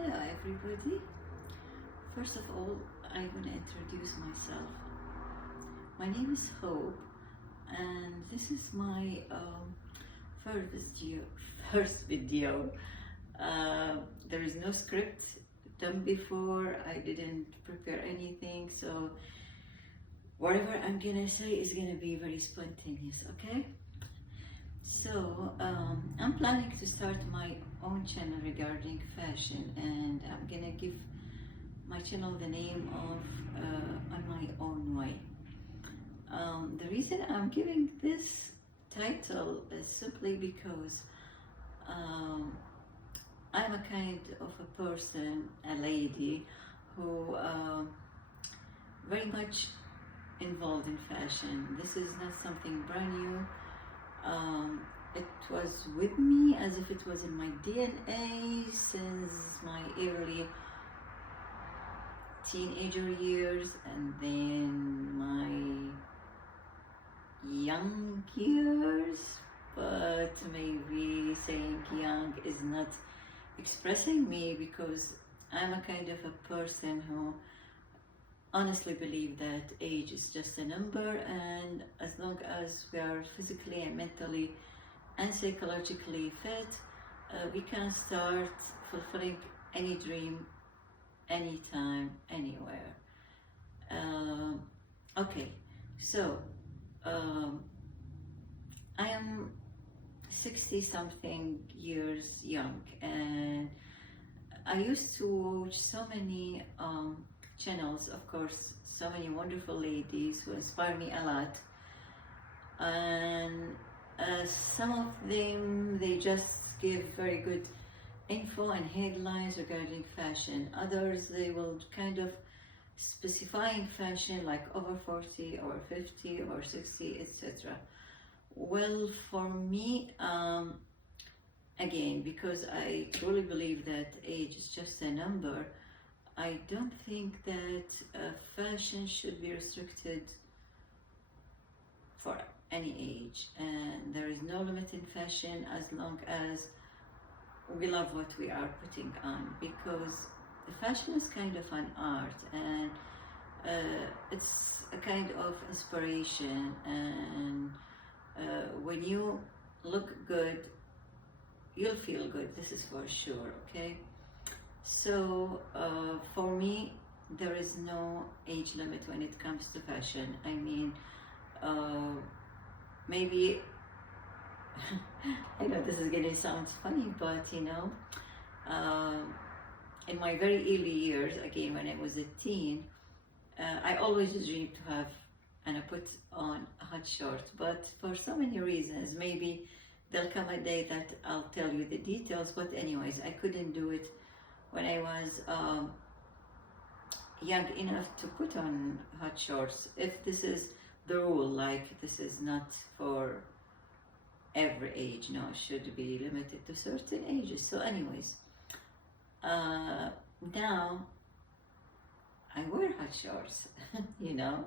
Hello everybody. First of all, I want to introduce myself. My name is Hope and this is my first video. There is no script done before. I didn't prepare anything, so whatever I'm gonna say is gonna be very spontaneous, okay? So I'm planning to start my own channel regarding fashion, and I'm gonna give my channel the name of On My Own Way. The reason I'm giving this title is simply because I'm a kind of a person, a lady, who very much involved in fashion. This is not something brand new. It was with me as if it was in my DNA since my early teenager years, and then my young years, but maybe saying young is not expressing me, because I'm a kind of a person who honestly believe that age is just a number, and as long as we are physically and mentally and psychologically fit, we can start fulfilling any dream, anytime, anywhere. Okay, so I am 60 something years young, and I used to watch so many channels, of course, so many wonderful ladies who inspire me a lot, and some of them, they just give very good info and headlines regarding fashion. Others, they will kind of specifying fashion like over 40 or 50 or 60, etc. Well, for me, again, because I truly believe that age is just a number, I don't think that fashion should be restricted for any age, and there is no limit in fashion as long as we love what we are putting on, because fashion is kind of an art, and it's a kind of inspiration, and when you look good, you'll feel good, this is for sure, okay? So for me, there is no age limit when it comes to fashion. I mean, maybe I know this is gonna sound funny, but you know, in my very early years, again when I was a teen, I always dreamed to have and I put on hot shorts, but for so many reasons, maybe there'll come a day that I'll tell you the details, but anyways, I couldn't do it when I was young enough to put on hot shorts. If this is the rule, like this is not for every age, no, it should be limited to certain ages. So anyways, now I wear hot shorts, you know,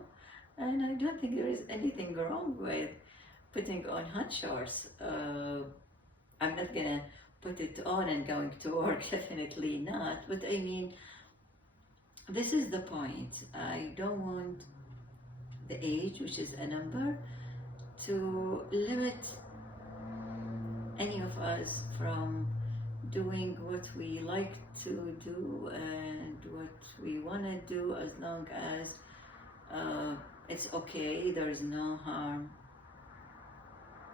and I don't think there is anything wrong with putting on hot shorts. I'm not gonna put it on and going to work, definitely not, but I mean, this is the point. I don't want the age, which is a number, to limit any of us from doing what we like to do and what we want to do, as long as it's okay, there is no harm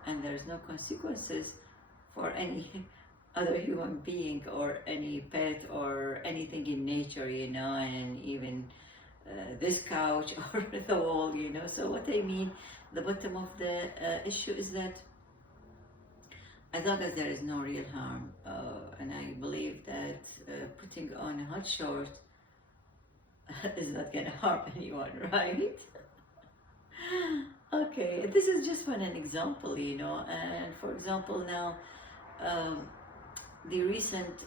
and there's no consequences for any other human being or any pet or anything in nature, you know, and even this couch or the wall, you know. So what I mean, the bottom of the issue is that as long as there is no real harm, and I believe that putting on a hot short is not gonna harm anyone, right? Okay, this is just one an example, you know. And for example, now the recent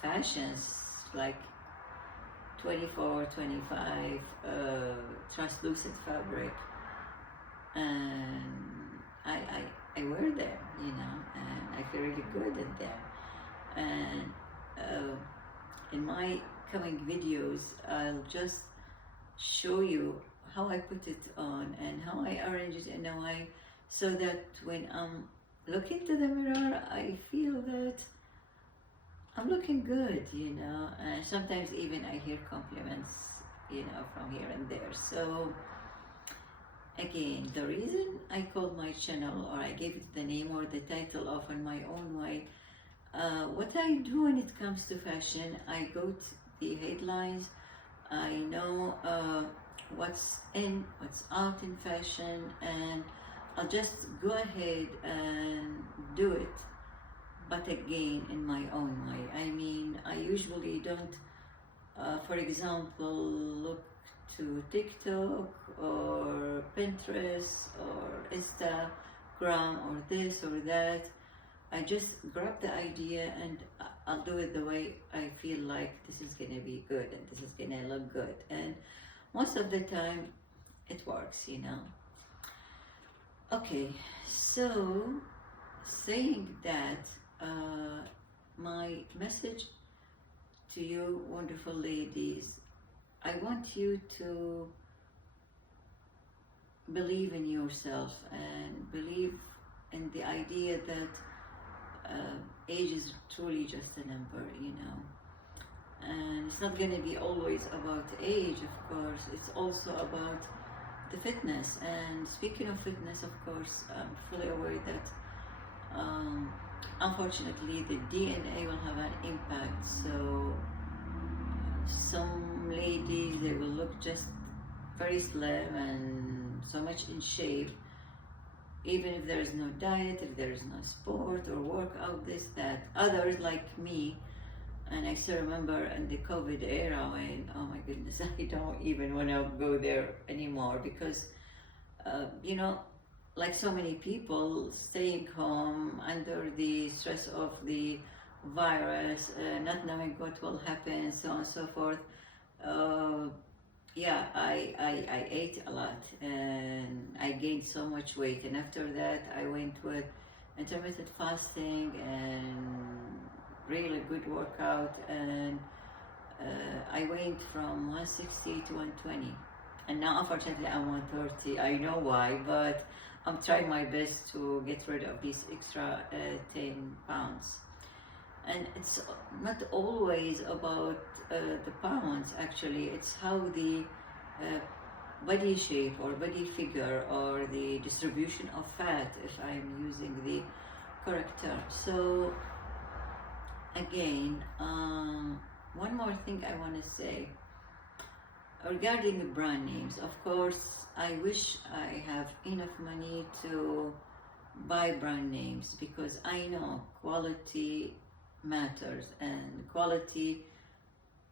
fashions like 24, 25, translucent fabric, and I wear them, you know, and I feel really good in them. And in my coming videos, I'll just show you how I put it on and how I arrange it in a way so that when I'm looking to the mirror, I feel that I'm looking good, and sometimes even I hear compliments, from here and there. So again, the reason I called my channel, or I gave it the name or the title of In My Own Way, what I do when it comes to fashion, I go to the headlines. I know what's in, what's out in fashion, and I'll just go ahead and do it, but again, in my own way. I mean, I usually don't, for example, look to TikTok or Pinterest or Instagram or this or that. I just grab the idea and I'll do it the way I feel like this is gonna be good and this is gonna look good. And most of the time, it works. Okay, so saying that, my message to you, wonderful ladies, I want you to believe in yourself and believe in the idea that age is truly just a number. And it's not going to be always about age, of course. It's also about the fitness. And speaking of fitness, of course, I'm fully aware that unfortunately the DNA will have an impact. So some ladies, they will look just very slim and so much in shape, even if there is no diet, if there is no sport or workout, this, that. Others like me, and I still remember in the COVID era when, oh my goodness, I don't even want to go there anymore because, like so many people, staying home under the stress of the virus, not knowing what will happen, so on and so forth. Yeah, I ate a lot and I gained so much weight. And after that, I went with intermittent fasting and really good workout. And I went from 160 to 120. And now, unfortunately, I'm 130. I know why, but I'm trying my best to get rid of these extra 10 pounds. And it's not always about the pounds, actually. It's how the body shape or body figure or the distribution of fat, if I'm using the correct term. So again, one more thing I want to say regarding the brand names. Of course, I wish I have enough money to buy brand names because I know quality matters, and quality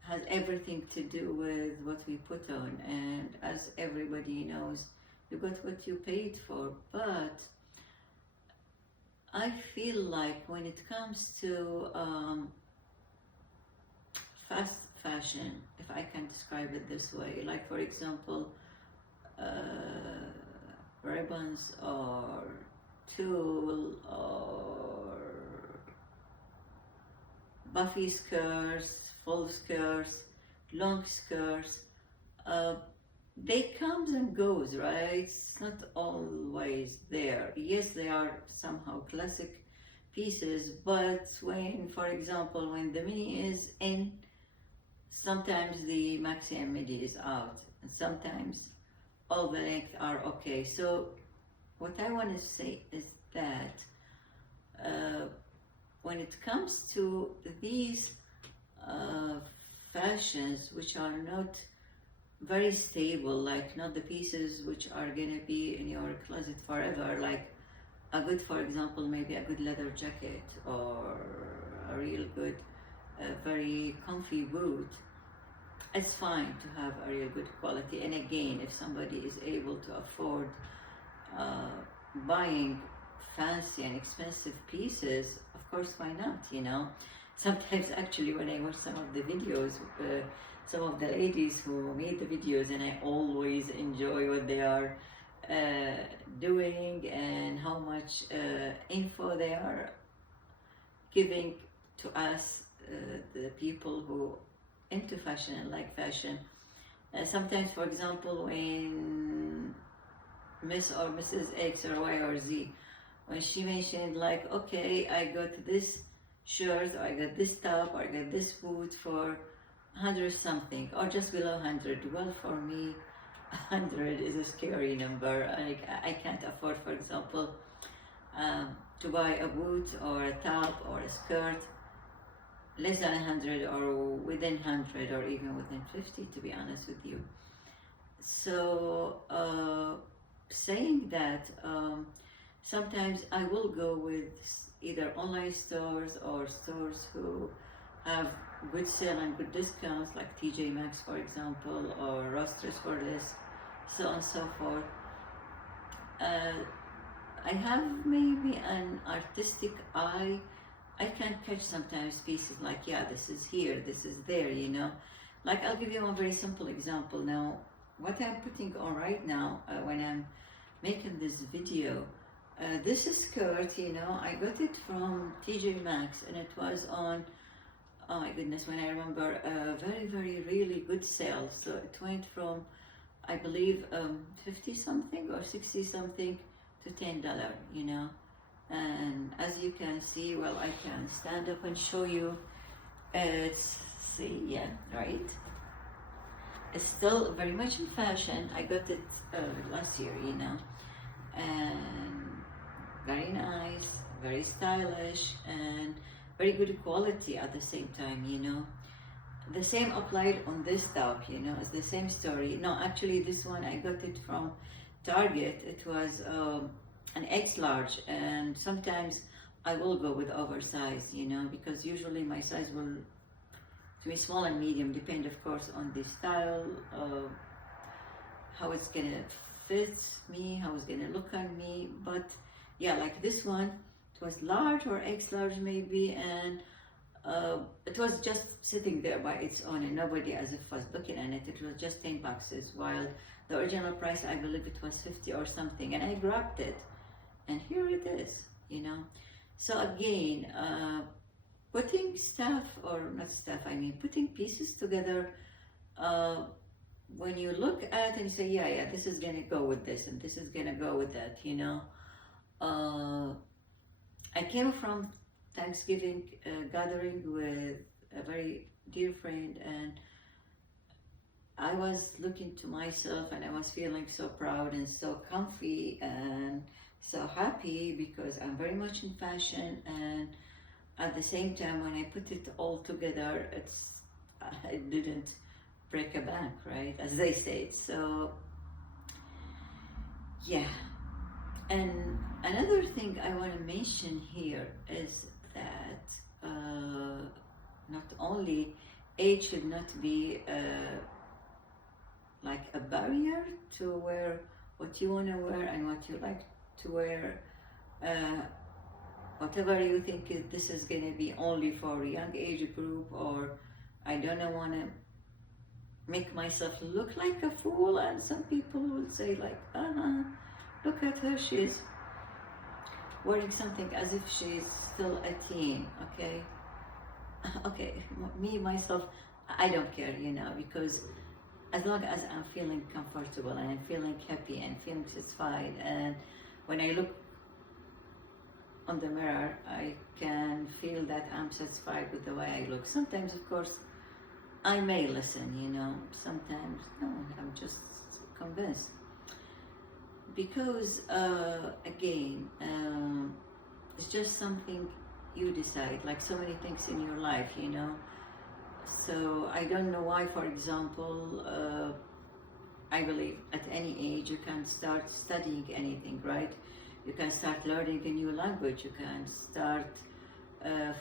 has everything to do with what we put on. And as everybody knows, you got what you paid for. But I feel like when it comes to fast fashion, if I can describe it this way, like for example, ribbons or tulle or puffy skirts, full skirts, long skirts, they comes and goes, right? It's not always there. Yes, they are somehow classic pieces, but when, for example, when the mini is in, sometimes the maxi and midi is out, and sometimes all the length are okay. So what I want to say is that when it comes to these fashions which are not very stable, like not the pieces which are gonna be in your closet forever, like a good, for example, maybe a good leather jacket or a real good, very comfy boot, it's fine to have a real good quality. And again, if somebody is able to afford buying fancy and expensive pieces, of course, why not? Sometimes actually when I watch some of the videos, some of the ladies who made the videos, and I always enjoy what they are doing and how much info they are giving to us, the people who into fashion and like fashion. Sometimes, for example, when Miss or Mrs. X or Y or Z, when she mentioned like, okay, I got this shirt, or I got this top, or I got this boot for 100 something, or just below 100. Well, for me, 100 is a scary number. I can't afford, for example, to buy a boot or a top or a skirt less than 100 or within 100 or even within 50, to be honest with you. So saying that, sometimes I will go with either online stores or stores who have good sale and good discounts, like TJ Maxx, for example, or Ross Dress for Less, so on and so forth. I have maybe an artistic eye. I can catch sometimes pieces like, yeah, this is here, this is there, you know. Like, I'll give you a very simple example now. What I'm putting on right now, when I'm making this video, this is skirt, you know, I got it from TJ Maxx, and it was on, oh my goodness, when I remember, a very, very, really good sale. So it went from, I believe, 50 something or 60 something to $10, you know. And as you can see, well, I can stand up and show you. It's, see, yeah, right. It's still very much in fashion. I got it last year, you know, and very nice, very stylish, and very good quality at the same time, you know. The same applied on this top, you know, it's the same story. No, actually, this one I got it from Target. It was an X large, and sometimes I will go with oversized, you know, because usually my size will to be small and medium, depend of course on the style, how it's gonna fit me, how it's gonna look on me. But yeah, like this one, it was large or X large maybe, and it was just sitting there by its own, and nobody as if was looking at it. It was just 10 boxes, while the original price, I believe it was 50 or something, and I grabbed it, and here it is, you know. So again, putting stuff, or not stuff, I mean putting pieces together, when you look at and say, yeah, this is gonna go with this, and this is gonna go with that, you know. I came from Thanksgiving gathering with a very dear friend, and I was looking to myself, and I was feeling so proud and so comfy and so happy, because I'm very much in fashion, and at the same time, when I put it all together, it didn't break a bank, right, as they say. So yeah. And another thing I want to mention here is that not only age should not be like a barrier to wear what you want to wear and what you like to wear. Whatever you think this is going to be only for a young age group, or I don't want to make myself look like a fool, and some people would say like, look at her, she's wearing something as if she's still a teen, okay? Okay, me, myself, I don't care, you know, because as long as I'm feeling comfortable and I'm feeling happy and feeling satisfied, and when I look on the mirror, I can feel that I'm satisfied with the way I look. Sometimes, of course, I may listen, you know, sometimes, no, I'm just convinced. Because, again, it's just something you decide, like so many things in your life, you know. So I don't know why, for example, I believe at any age you can start studying anything, right? You can start learning a new language, you can start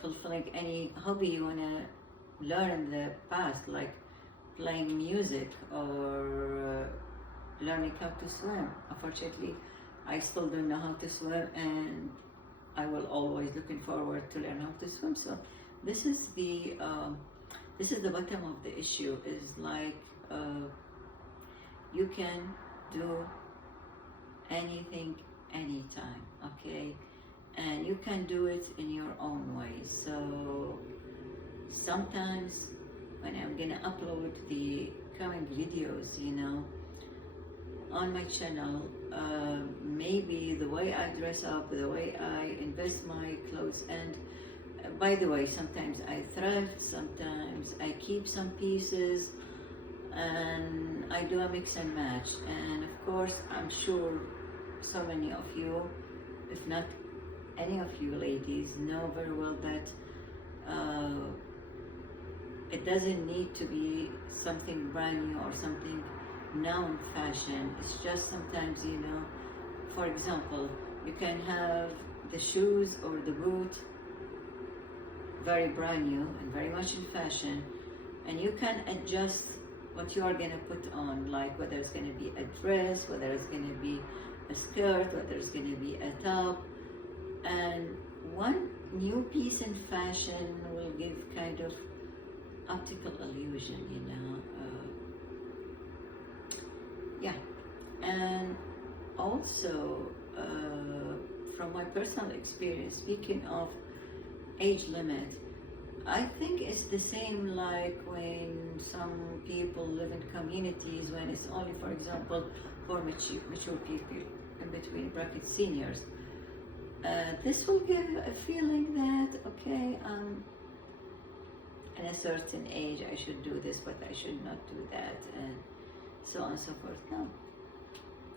fulfilling any hobby you want to learn in the past, like playing music or learning how to swim. Unfortunately, I still don't know how to swim, and I will always looking forward to learn how to swim. So this is the bottom of the issue, is like you can do anything anytime, okay, and you can do it in your own way. So sometimes when I'm gonna upload the coming videos, you know, on my channel, maybe the way I dress up, the way I invest my clothes, and by the way, sometimes I thrift, sometimes I keep some pieces, and I do a mix and match. And of course, I'm sure so many of you, if not any of you ladies, know very well that uh, it doesn't need to be something brand new or something now in fashion. It's just sometimes, you know, for example, you can have the shoes or the boot very brand new and very much in fashion, and you can adjust what you are going to put on, like whether it's going to be a dress, whether it's going to be a skirt, whether it's going to be a top. And one new piece in fashion will give kind of optical illusion, you know. Yeah, and also from my personal experience, speaking of age limit, I think it's the same like when some people live in communities when it's only, for example, for mature people, in between brackets seniors. This will give a feeling that, okay, at a certain age I should do this, but I should not do that, and so on and so forth. No,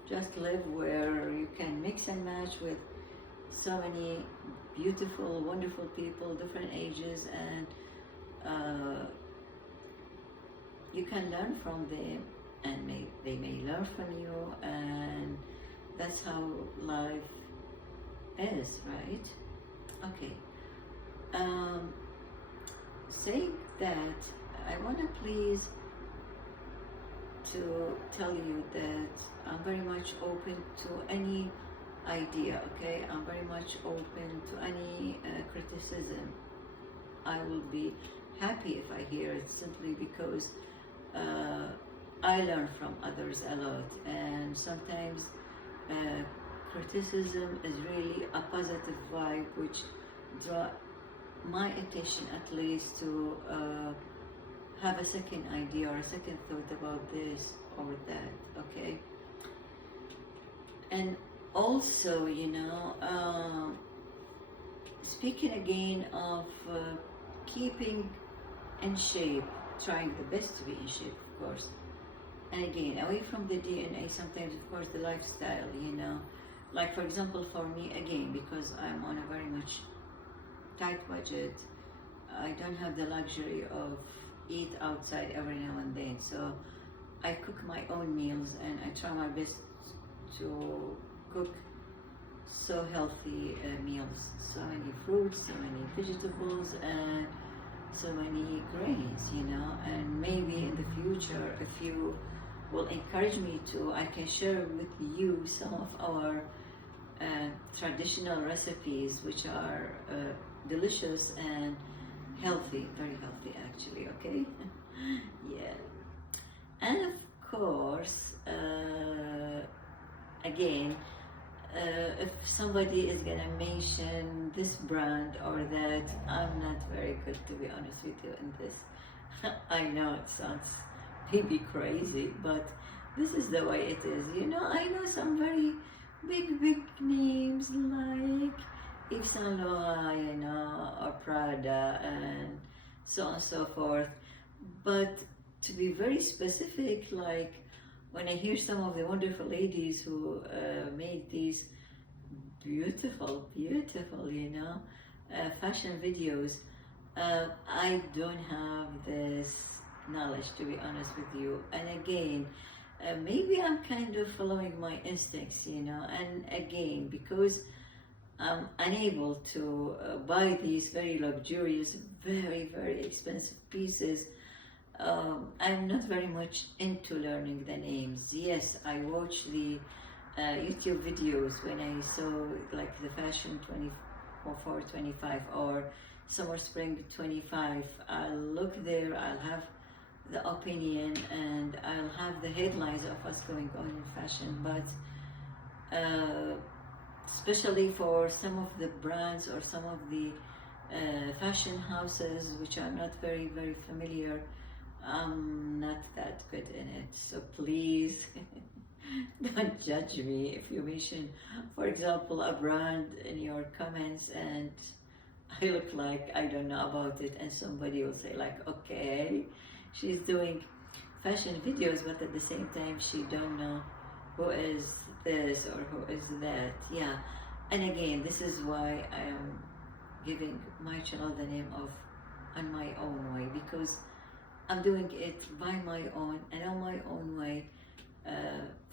just live where you can mix and match with so many beautiful, wonderful people, different ages, and you can learn from them, and they may learn from you, and that's how life is, right? Okay. Saying that, I want to please to tell you that I'm very much open to any idea, okay? I'm very much open to any criticism. I will be happy if I hear it, simply because I learn from others a lot, and sometimes criticism is really a positive vibe which draw my attention at least to have a second idea or a second thought about this or that, okay? And also, you know, speaking again of keeping in shape, trying the best to be in shape, of course. And again, away from the DNA, sometimes, of course, the lifestyle, you know. Like, for example, for me, again, because I'm on a very much tight budget, I don't have the luxury of eat outside every now and then. So I cook my own meals, and I try my best to cook so healthy meals, so many fruits, so many vegetables, and so many grains, you know. And maybe in the future, if you will encourage me to, I can share with you some of our traditional recipes, which are delicious and healthy, very healthy actually, okay? Yeah. And of course, again, if somebody is gonna mention this brand or that, I'm not very good, to be honest with you, in this. I know it sounds maybe crazy, but this is the way it is. You know, I know some very big names like Yves Saint Laurent, you know, or Prada, and so on and so forth. But to be very specific, like when I hear some of the wonderful ladies who made these beautiful, you know, fashion videos, I don't have this knowledge, to be honest with you. And again, maybe I'm kind of following my instincts, you know, and again, because I'm unable to buy these very luxurious, very expensive pieces, I'm not very much into learning the names. Yes, I watch the YouTube videos when I saw like the fashion 24, 25 or summer spring 25. I'll look there, I'll have the opinion, and I'll have the headlines of what's going on in fashion. But especially for some of the brands or some of the fashion houses which I'm not very familiar I'm not that good in it, so please don't judge me if you mention, for example, a brand in your comments and I look like I don't know about it, and somebody will say like, okay, she's doing fashion videos, but at the same time she don't know who is this or who is that. Yeah, and again, this is why I am giving my channel the name of On My Own Way, because I'm doing it by my own and on my own way,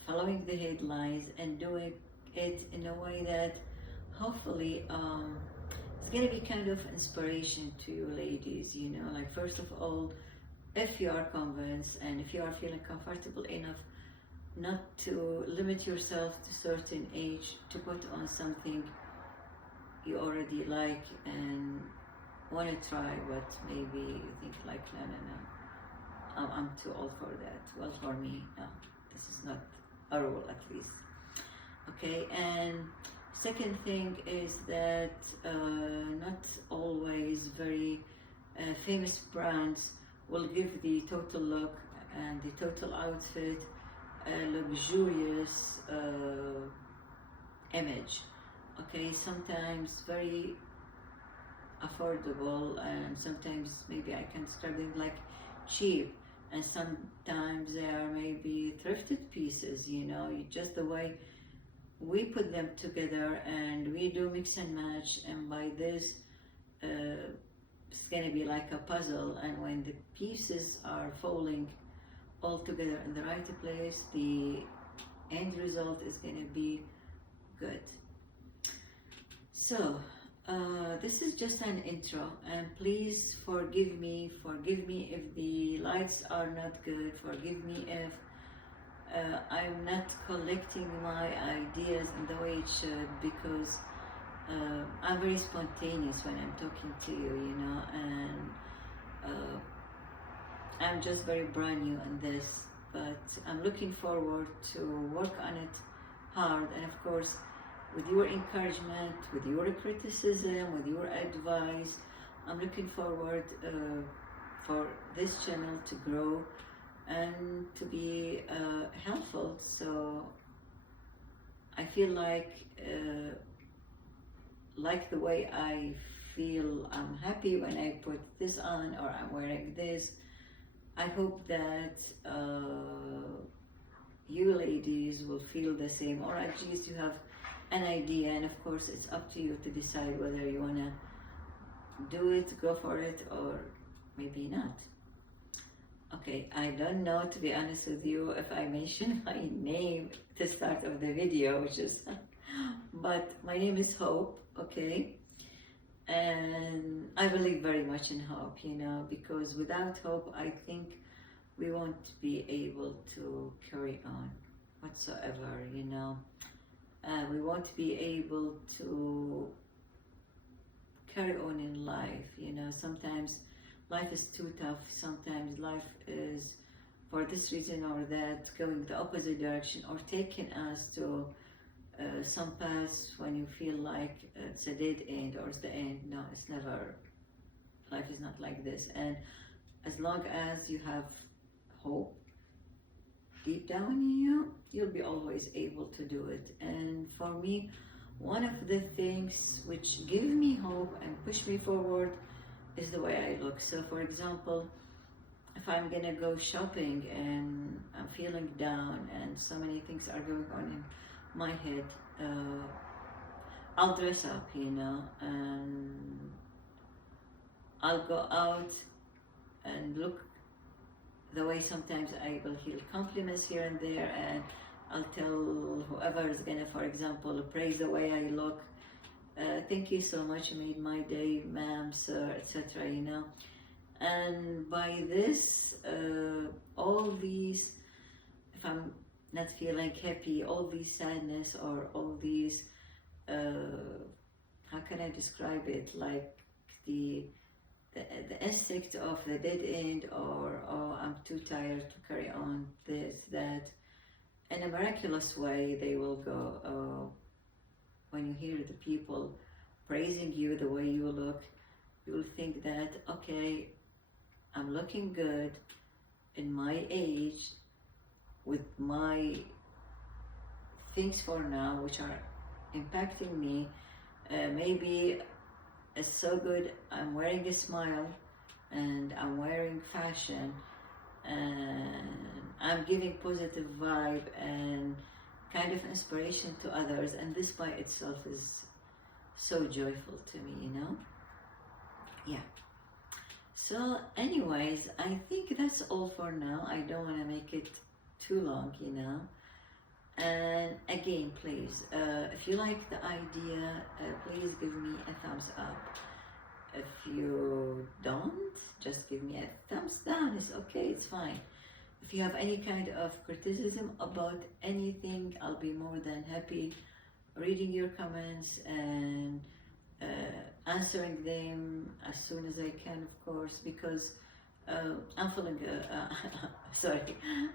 following the headlines and doing it in a way that hopefully it's going to be kind of inspiration to you ladies, you know, like first of all, if you are convinced and if you are feeling comfortable enough not to limit yourself to certain age to put on something you already like and want to try, but maybe you think like, no, no, no, I'm too old for that. Well, for me, no, this is not a rule, at least. Okay, and second thing is that not always very famous brands will give the total look and the total outfit a luxurious image. Okay, sometimes very affordable, and sometimes maybe I can describe them like cheap, and sometimes they are maybe thrifted pieces, you know, just the way we put them together and we do mix and match, and by this it's gonna be like a puzzle, and when the pieces are falling all together in the right place, the end result is gonna be good. So this is just an intro, and please forgive me if the lights are not good, forgive me if I'm not collecting my ideas in the way it should, because I'm very spontaneous when I'm talking to you, you know, and I'm just very brand new in this, but I'm looking forward to work on it hard, and of course with your encouragement, with your criticism, with your advice, I'm looking forward for this channel to grow and to be helpful. So I feel like the way I feel, I'm happy when I put this on or I'm wearing this. I hope that you ladies will feel the same, or at least you have an idea, and of course it's up to you to decide whether you want to do it, go for it, or maybe not. Okay, I don't know, to be honest with you, if I mentioned my name at the start of the video, which is but my name is Hope, okay, and I believe very much in hope, you know, because without hope I think we won't be able to carry on whatsoever, you know. We won't be able to carry on in life, you know. Sometimes life is too tough, sometimes life is, for this reason or that, going the opposite direction or taking us to some paths when you feel like it's a dead end or it's the end. No, it's never. Life is not like this, and as long as you have hope deep down in you, you'll be always able to do it. And for me, one of the things which give me hope and push me forward is the way I look. So for example, if I'm gonna go shopping and I'm feeling down and so many things are going on in my head, I'll dress up, you know, and I'll go out and look the way sometimes I will hear compliments here and there, and I'll tell whoever is gonna, for example, praise the way I look, thank you so much, you made my day, ma'am, sir, etc., you know. And by this, all these, if I'm not feeling happy, all these sadness or all these, how can I describe it, like the instinct of the dead end, or oh, I'm too tired to carry on, this, that, in a miraculous way they will go. When you hear the people praising you the way you look, you will think that, okay, I'm looking good, in my age, with my things for now, which are impacting me, maybe it's so good. I'm wearing a smile and I'm wearing fashion and I'm giving positive vibe and kind of inspiration to others, and this by itself is so joyful to me, you know? Yeah. So anyways, I think that's all for now. I don't want to make it too long, you know? And again, please, if you like the idea, please give me a thumbs up. If you don't, just give me a thumbs down. It's okay, it's fine. If you have any kind of criticism about anything, I'll be more than happy reading your comments and answering them as soon as I can, of course, because I'm feeling, sorry,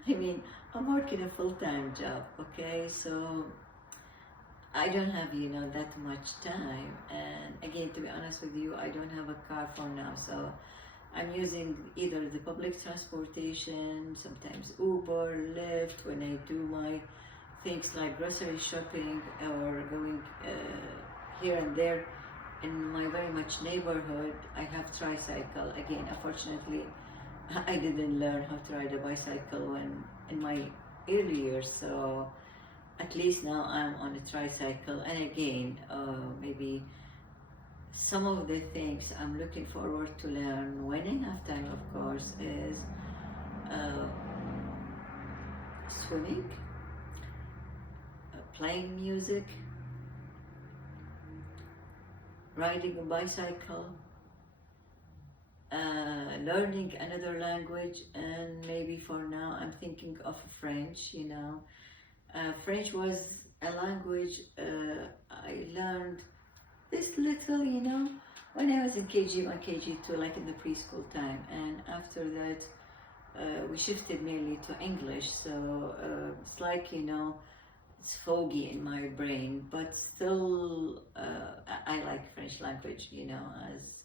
I mean, I'm working a full-time job, okay? So I don't have, you know, that much time. And again, to be honest with you, I don't have a car for now. So I'm using either the public transportation, sometimes Uber, Lyft, when I do my things like grocery shopping or going here and there. In my very much neighborhood, I have tricycle. Again, unfortunately, I didn't learn how to ride a bicycle when in my early years, so at least now I'm on a tricycle. And again, maybe some of the things I'm looking forward to learn when I have time, of course, is swimming, playing music, riding a bicycle, learning another language, and maybe for now I'm thinking of French, you know. French was a language I learned this little, you know, when I was in KG1, KG2, like in the preschool time, and after that we shifted mainly to English, so it's like, you know, it's foggy in my brain, but still I like French language, you know, as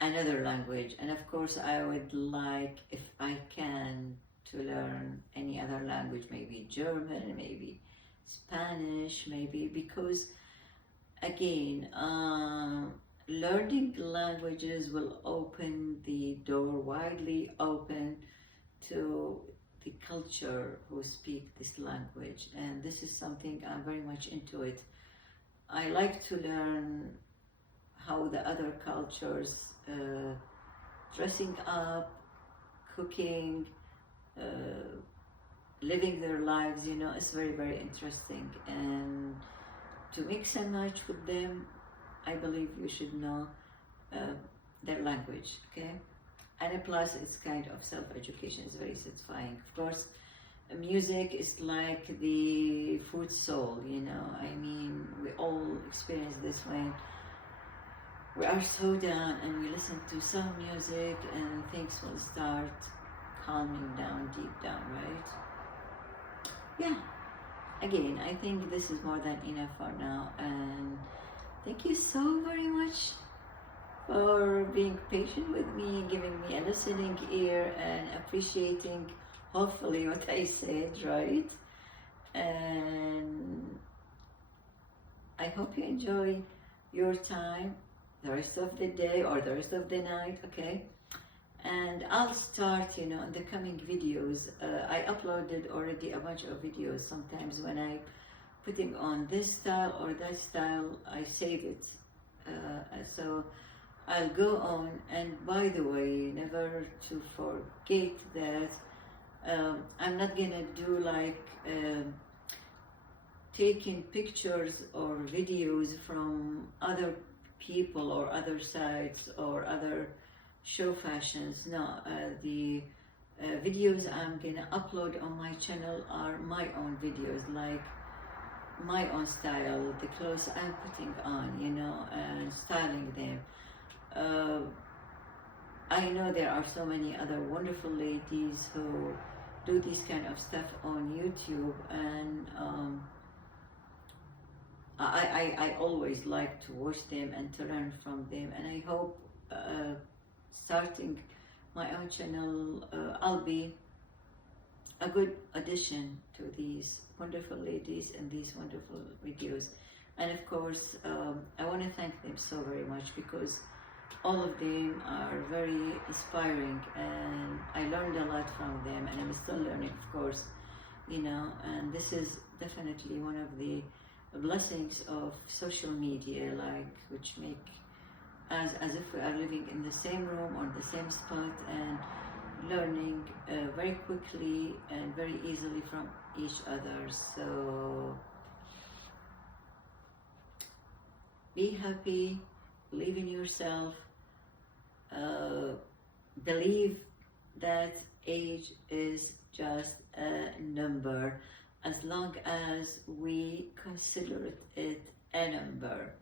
another language. And of course I would like, if I can, to learn any other language, maybe German, maybe Spanish, maybe, because again, learning languages will open the door widely open to the culture who speak this language, and this is something I'm very much into it. I like to learn how the other cultures dressing up, cooking, living their lives, you know, it's very, very interesting. And to mix and match with them, I believe you should know their language, okay? And plus, it's kind of self-education, it's very satisfying. Of course, music is like the food soul, you know. I mean, we all experience this when we are so down and we listen to some music and things will start calming down, deep down, right? Yeah. Again, I think this is more than enough for now, and thank you so very much for being patient with me, giving me a listening ear, and appreciating hopefully what I said, right? And I hope you enjoy your time, the rest of the day or the rest of the night, okay? And I'll start, you know, in the coming videos. I uploaded already a bunch of videos. Sometimes when I putting on this style or that style, I save it. So I'll go on, and by the way, never to forget that I'm not gonna do like taking pictures or videos from other people or other sites or other show fashions. No, the videos I'm gonna upload on my channel are my own videos, like my own style, the clothes I'm putting on, you know, and styling them. I know there are so many other wonderful ladies who do this kind of stuff on YouTube, and I always like to watch them and to learn from them, and I hope starting my own channel, I'll be a good addition to these wonderful ladies and these wonderful videos. And of course, I want to thank them so very much, because all of them are very inspiring, and I learned a lot from them, and I'm still learning, of course, you know. And this is definitely one of the blessings of social media, like, which make as if we are living in the same room or the same spot, and learning very quickly and very easily from each other. So be happy, believe in yourself, believe that age is just a number, as long as we consider it a number.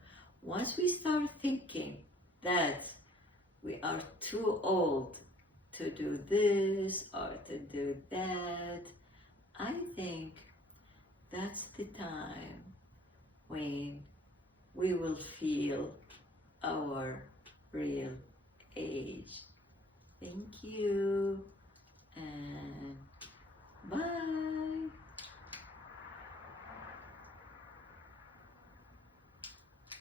Once we start thinking that we are too old to do this or to do that, I think that's the time when we will feel our real age. Thank you, and bye.